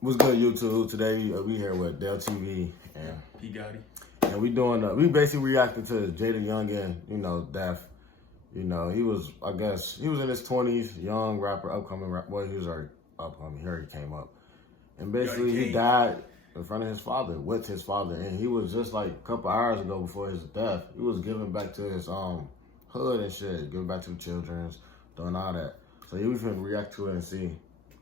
What's good, YouTube? Today we here with Dell TV and P. Gotti. and we doing we basically reacting to JayDaYoungan, death. He was, I guess he was in his 20s, young rapper, upcoming rap. Well, he was already upcoming. He already came up, and basically he died in front of his father, with his father, and he was just like a couple hours ago before his death. He was giving back to his hood and shit, giving back to the children's, doing all that. So we finna react to it and see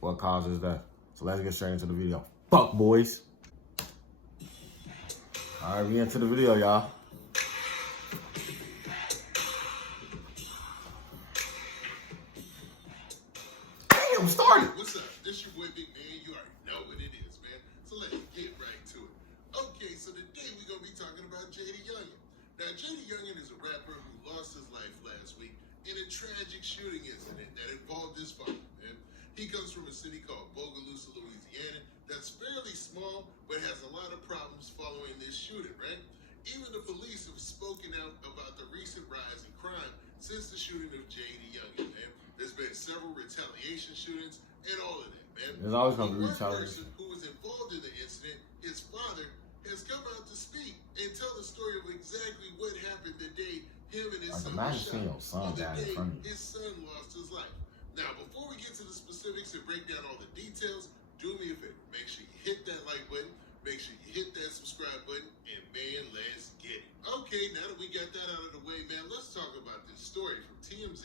what causes death. So let's get straight into the video. Fuck, boys. All right, we into the video, y'all. Damn, started. What's up? This your boy Big Man. You already know what it is, man. So let's get right to it. Okay, so today we're going to be talking about JayDaYoungan. Now, JayDaYoungan is a rapper who lost his life last week in a tragic shooting incident that involved his father, man. He comes from a city called Bogalusa, Louisiana, that's fairly small, but has a lot of problems following this shooting, right? Even the police have spoken out about the recent rise in crime since the shooting of JayDaYoungan, man. There's been several retaliation shootings and all of that, man. There's always going to be one retaliation. person who was involved in the incident, his father, has come out to speak and tell the story of exactly what happened the day him and his son were shot. On the day his son lost his life. Now, before we get to the specifics and break down all the details, do me a favor. Make sure you hit that like button. Make sure you hit that subscribe button. And, man, let's get it. Okay, now that we got that out of the way, man, let's talk about this story from TMZ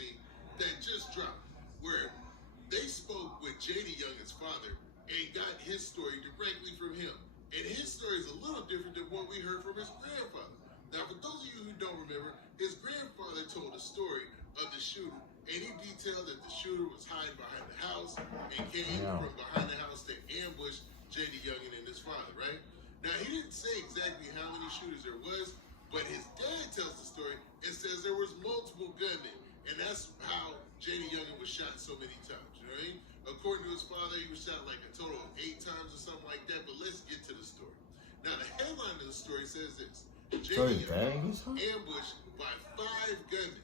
that just dropped, where they spoke with JayDaYoungan's father and got his story directly from him. And his story is a little different than what we heard from his grandfather. Now, for those of you who don't remember, his grandfather told a story of the shooter, and he detailed that the shooter was hiding behind the house and came from behind the house to ambush JayDaYoungan and his father, right? Now, he didn't say exactly how many shooters there was, but his dad tells the story and says there was multiple gunmen, and that's how JayDaYoungan was shot so many times, you know what I mean? According to his father, he was shot like a total of 8 times or something like that, but let's get to the story. Now, the headline of the story says this: JayDaYoungan ambushed by 5 gunmen.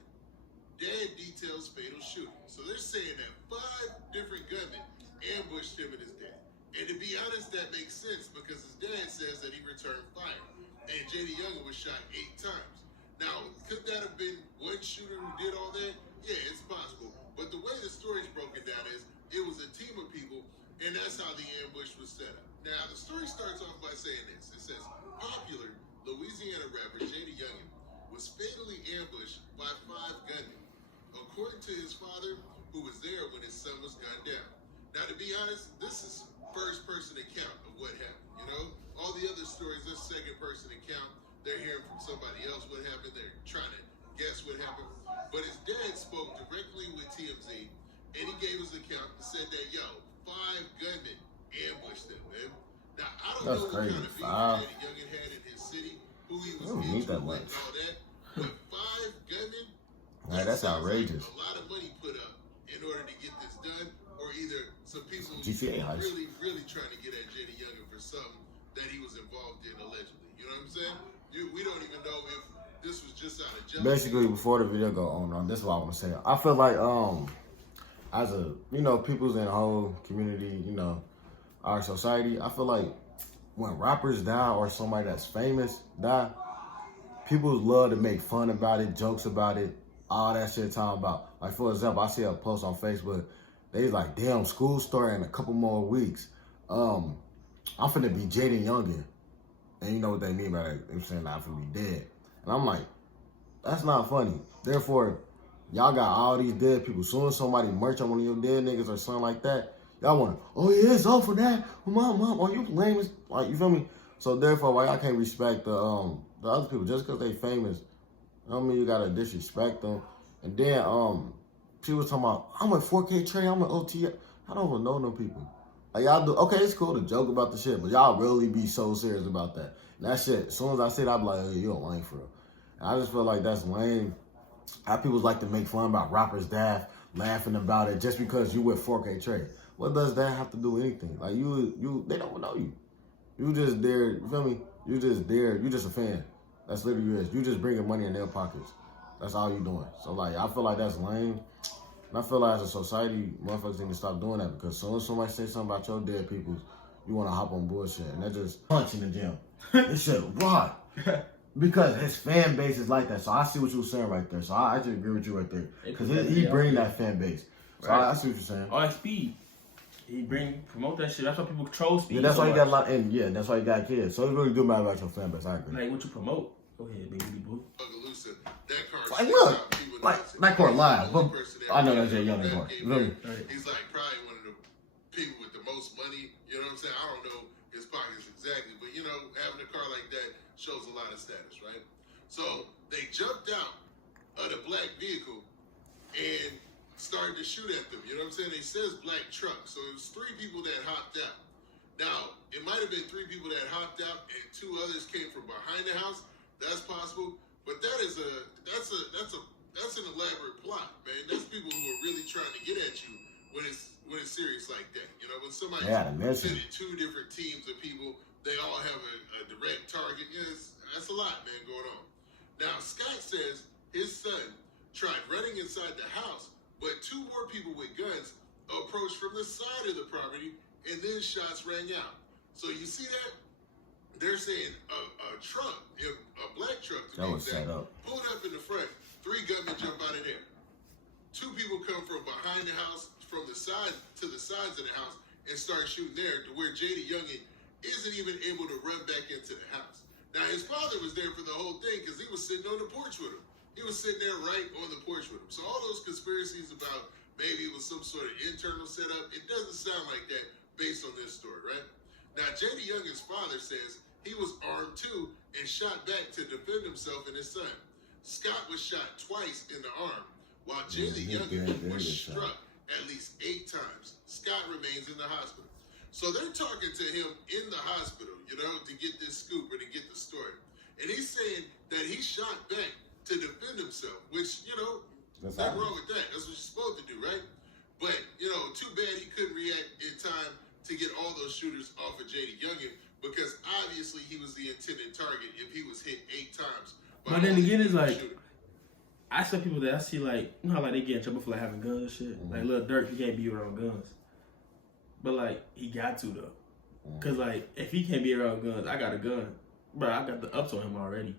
Dad details fatal shooting. So they're saying that 5 different gunmen ambushed him and his dad. And to be honest, that makes sense because his dad says that he returned fire. And JayDaYoungan was shot 8 times. Now, could that have been one shooter who did all that? Yeah, it's possible. But the way the story's broken down is it was a team of people, and that's how the ambush was set up. Now, the story starts off by saying this. It says, popular Louisiana rapper JayDaYoungan was fatally ambushed by 5 gunmen, according to his father, who was there when his son was gunned down. Now, to be honest, this is first-person account of what happened, you know? All the other stories are second-person account. They're hearing from somebody else what happened. They're trying to guess what happened. But his dad spoke directly with TMZ, and he gave his account and said that, 5 gunmen ambushed them, man. Now, I don't know what kind of beef JayDaYoungan had in his city, who he was into and all that, but 5 gunmen, that's outrageous. Like a lot of money put up in order to get this done, or either some people really trying to get at JayDaYoungan for something that he was involved in allegedly. You know what I'm saying? We don't even know if this was just out of jealousy. Basically, before the video go on, this is what I want to say. I feel like as a people's in the whole community, our society, I feel like when rappers die or somebody that's famous die, people love to make fun about it, jokes about it, all that shit talking about. Like, for example, I see a post on Facebook. They's like, damn, school starting in a couple more weeks. I'm finna be JayDaYoungan. And you know what they mean by that. They're saying I'm finna be dead. And I'm like, that's not funny. Therefore, y'all got all these dead people. Soon as somebody merch on one of your dead niggas or something like that, y'all want, oh yeah, it's all for that. Mom, oh, you lame as, like, you feel me? So therefore, why y'all can't respect the other people just because they famous? I don't mean you gotta disrespect them. And then people was talking about, I'm a 4K Trey, I'm an OT. I don't even know them people. Like, y'all do, okay, it's cool to joke about the shit, but y'all really be so serious about that. And that shit, as soon as I say it, I be like, hey, you a lame for real. And I just feel like that's lame. How people like to make fun about rappers' death, laughing about it just because you with 4K Trey. What does that have to do with anything? Like, they don't know you. You just there, you feel me? You just there, you just a fan. That's literally you is. You just bringing money in their pockets. That's all you doing. So, like, I feel like that's lame. And I feel like as a society, motherfuckers need to stop doing that because as soon as somebody say something about your dead people, you want to hop on bullshit, and they're just punching the gym. This shit rock. Because his fan base is like that. So I see what you were saying right there. So I actually agree with you right there. Because he bring that fan base. So right. I see what you're saying. All that speed. He promote that shit. That's why people control speed. Yeah, that's why you got a lot, and yeah, that's why you got kids. So it really do matter about your fan base. I agree. Like what you promote. Go ahead, baby boo. Like look, like that court live. But I know that's JayDaYoungan court. Really. He's like probably one of the people with the most money. You know what I'm saying? I don't know his pockets exactly, but you know, having a car like that shows a lot of status, right? So they jumped out of the black vehicle and started to shoot at them. You know what I'm saying? It says black truck. So it was 3 people that hopped out. Now, it might have been 3 people that hopped out and 2 others came from behind the house. That's possible. But that's an elaborate plot, man. That's people who are really trying to get at you when it's serious like that. You know, when somebody's sending 2 different teams of people, they all have a direct target. Yes, that's a lot, man, going on. Now, Scott says his son tried running inside the house, but 2 more people with guns approached from the side of the property, and then shots rang out. So you see that? They're saying a truck, a black truck to be exact, pulled up in the front. 3 gunmen jump out of there. 2 people come from behind the house, from the side to the sides of the house, and start shooting there to where JayDaYoungan isn't even able to run back into the house. Now, his father was there for the whole thing because he was sitting on the porch with him. He was sitting there right on the porch with him. So all those conspiracies about maybe it was some sort of internal setup, it doesn't sound like that based on this story, right? Now, JayDaYoungan's father says he was armed too and shot back to defend himself and his son. Scott was shot twice in the arm, while JayDaYoungan was struck at least 8 times. Scott remains in the hospital. So they're talking to him in the hospital, you know, to get this scoop or to get the story. And he's saying that he shot back to defend himself, which, you know, nothing wrong with that. That's what you're supposed to do, right? But, you know, too bad he couldn't react in time to get all those shooters off of JayDaYoungan, because obviously he was the intended target if he was hit 8 times. But then again, it's like, I see people that I see, like, you know how like they get in trouble for like having guns and shit? Mm-hmm. Like Lil Durk, he can't be around guns. But like, he got to though. Cause like, if he can't be around guns, I got a gun. Bro, I got the ups on him already.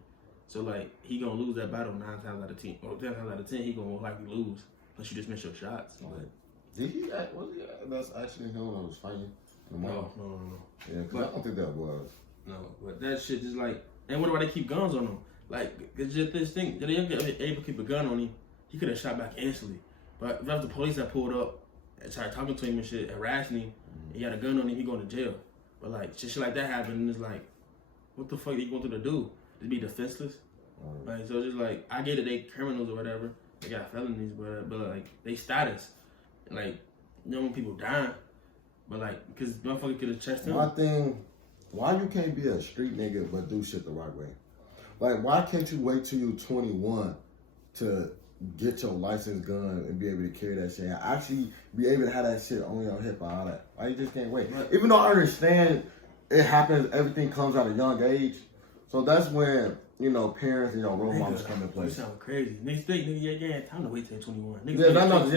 So like, he gonna lose that battle 9 times out of 10. Or 10 times out of 10, he gonna most likely lose. Unless you just miss your shots. But did he act, was he act, that's actually him that was fighting? No. Yeah, cause I don't think that was. No, but that shit just like, and what about they keep guns on him? Like, it's just this thing, that they able to keep a gun on him, he could have shot back instantly. But if that was the police that pulled up and started talking to him and shit, harassing him, and he had a gun on him, he going to jail. But like, shit like that happened, and it's like, what the fuck are you going to do? To be defenseless? Like, so it's just like, I get it, they criminals or whatever, they got felonies, but like, they status. Like, you know when people dying, but like, because motherfucker could have chested him. My thing, why you can't be a street nigga but do shit the right way? Like, why can't you wait till you 21 to get your licensed gun and be able to carry that shit and actually be able to have that shit on your hip and all that? Why you just can't wait? Right. Even though I understand it happens, everything comes at a young age. So that's when, you know, parents, you know, role models come in place. You sound crazy. Niggas think, nigga, yeah, time to wait till 21. Niggas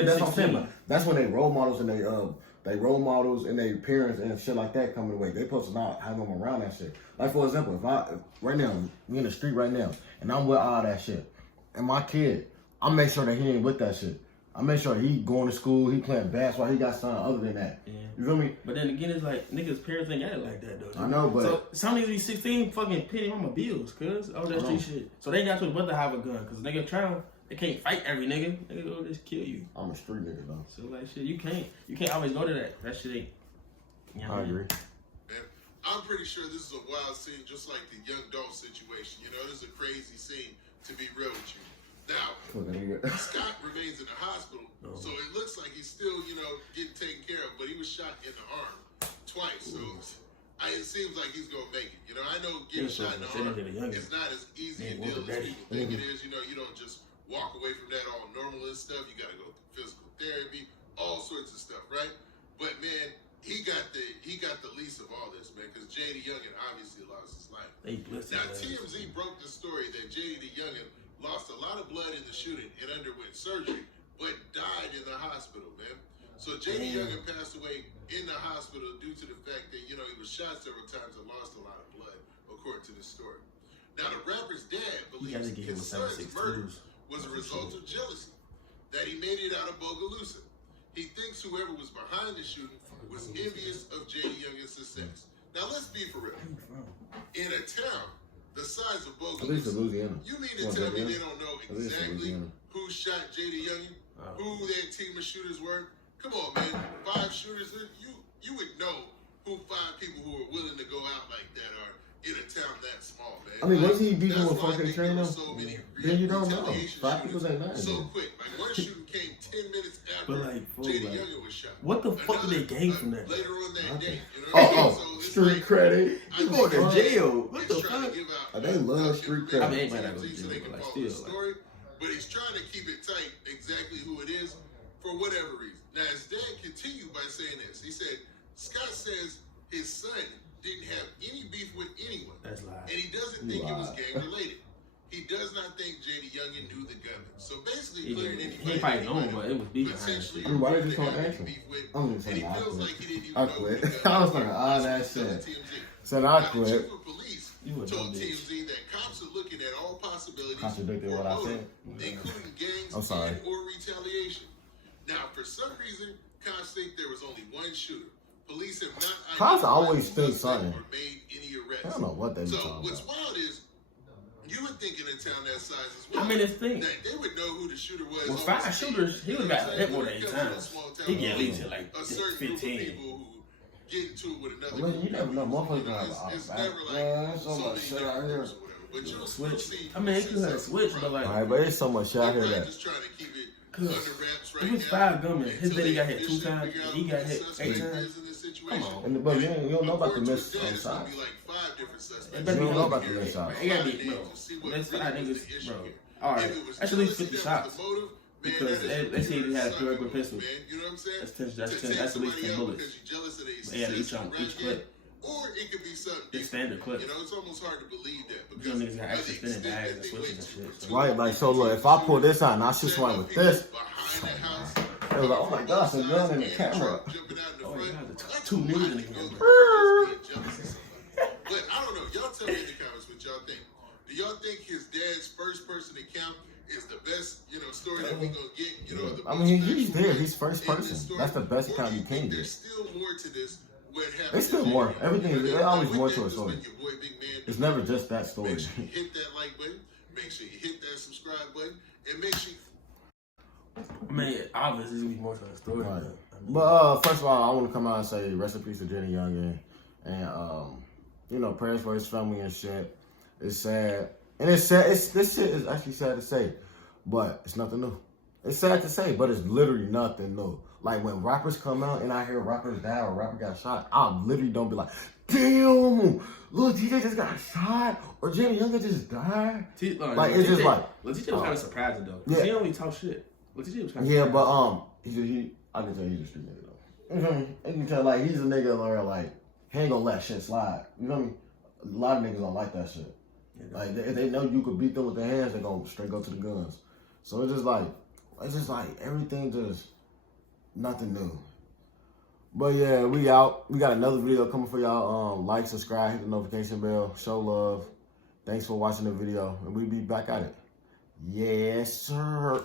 that's what I'm saying. That's when they role models and they role models and they parents and shit like that come in the way. They supposed to not have them around that shit. Like, for example, if right now, we in the street right now, and I'm with all that shit, and my kid, I make sure that he ain't with that shit. I make sure he going to school, he playing basketball, he got something other than that. Yeah. You feel me? But then again, it's like, niggas' parents ain't got it like that, though. I know, but... So, some niggas be 16 fucking paying mama bills, cuz, all that street shit. So they ain't got to but to have a gun, cuz nigga trying, they can't fight every nigga. Nigga go just kill you. I'm a street nigga, though. So, like, shit, you can't always go to that. That shit ain't... You know I agree. Man, I'm pretty sure this is a wild scene, just like the young Dolph situation. You know, this is a crazy scene, to be real with you. Now, Scott remains in the hospital, so it looks like he's still, you know, getting taken care of, but he was shot in the arm twice, so it seems like he's going to make it. You know, I know getting shot in the arm is not as easy a deal as people think it is. You know, you don't just walk away from that all normal and stuff. You got to go through physical therapy, all sorts of stuff, right? But, man, he got the least of all this, man, because JayDaYoungan obviously lost his life. Now, TMZ broke the story that JayDaYoungan lost a lot of blood in the shooting and underwent surgery, but died in the hospital, man. So JayDaYoungan passed away in the hospital due to the fact that, you know, he was was shot several times and lost a lot of blood, according to this story. Now, the rapper's dad believes his son's murder was a result of jealousy, that he made it out of Bogalusa. He thinks whoever was behind the shooting was envious of JayDaYoungan's success. Now, let's be for real. In a town the size of Bogalusa, you mean to tell me they don't know exactly who shot JayDaYoungan, who that team of shooters were? Come on, man. 5 shooters, you would know who 5 people who are willing to go out like that are in a town that small, man. I mean, was he beating with fucking trainer? So Then you don't know. 5 people ain't nothing. So quick. Like, one shooting came 10 minutes after JayDaYoungan was shot. What the fuck did they gain from that? Later on that day. You know what I mean? So street credit. You going to jail. What the fuck? They love street credit. I mean, they might not go to jail, but like, still. But he's trying to keep it tight exactly who it is for whatever reason. Now, his dad continued by saying this. He said, Scott says his son didn't have any beef with anyone. That's lie. And he doesn't think it was gang related. He does not think JayDaYoungan knew the gunman. So basically, he probably know him, but it was beef behind shit. I mean, why did you just ask him? I'm just saying I quit. I was like, that shit. Said I quit. You told TMZ that cops are looking at all possibilities Contradicted what I said. including gangs or retaliation. Now, for some reason, cops think there was only one shooter. Police have not cops always think something. Or made any arrests. I don't know what they be talking about. What's wild is you would think in a town that size as well. I mean, it's thing. That they would know who the shooter was. Well, 5 shooters, he would have got hit more than 8 times. He get at least like a certain 15. Group of people who get into it with another group. You never know. Motherfuckers it's never like so much shit out here. But you'll switch. I mean, he could have switched, but like. Alright, but it's so much shit out here that. Just trying to keep it under wraps right now. It was 5 gunmen. His daddy got hit 2 times, and he got hit 8 times. Come on. But you don't know about the missed shots. You don't know about the missed shots. It gotta be, bro. That's 5 niggas, bro. Alright, that's at least 50 shots. Because let's say he had a pure good pistol. That's at least 10 bullets. But he had each clip. Or it could be something. It's standard clip. You know, it's almost hard to believe that. Because some niggas got actually spinning bags and switches and shit. So. Right, like, so look, if I pull this out and I shoot somebody with this, it was like, oh my gosh, a gun in the camera. Oh my god, 2 niggas in the camera. But I don't know. Y'all tell me in the comments what y'all think. Do y'all think his dad's first person account is the best, story that we gonna get? I mean, he's there. He's first person. That's the best account you can get. There's still more to this. There's still more. Everything. There's always more to a story. It's never just that story. Make sure you hit that like button. Make sure you hit that subscribe button, and make sure. I mean, obviously, there's more to the story. Right. But first of all, I want to come out and say rest in peace to JayDaYoungan, and prayers for his family and shit. It's sad, and it's sad. This shit is actually sad to say, but it's nothing new. It's sad to say, but it's literally nothing new. Like when rappers come out and I hear rappers die or rapper got shot, I literally don't be like, damn, look, TJ just got shot or JayDaYoungan just died. Like it's just like. Well, TJ was kind of surprising though. Yeah. He don't really talk shit. Well, TJ was kind of surprising. But I can tell he's a street nigga though. You know what I mean? You can tell like he's a nigga where like he ain't gonna let shit slide. You know what I mean? A lot of niggas don't like that shit. Yeah, like if they know you could beat them with their hands, they gonna straight go to the guns. So it's just like everything just nothing new. But yeah, we out. We got another video coming for y'all. Like, subscribe, hit the notification bell, show love. Thanks for watching the video, and we'll be back at it. Yes, sir.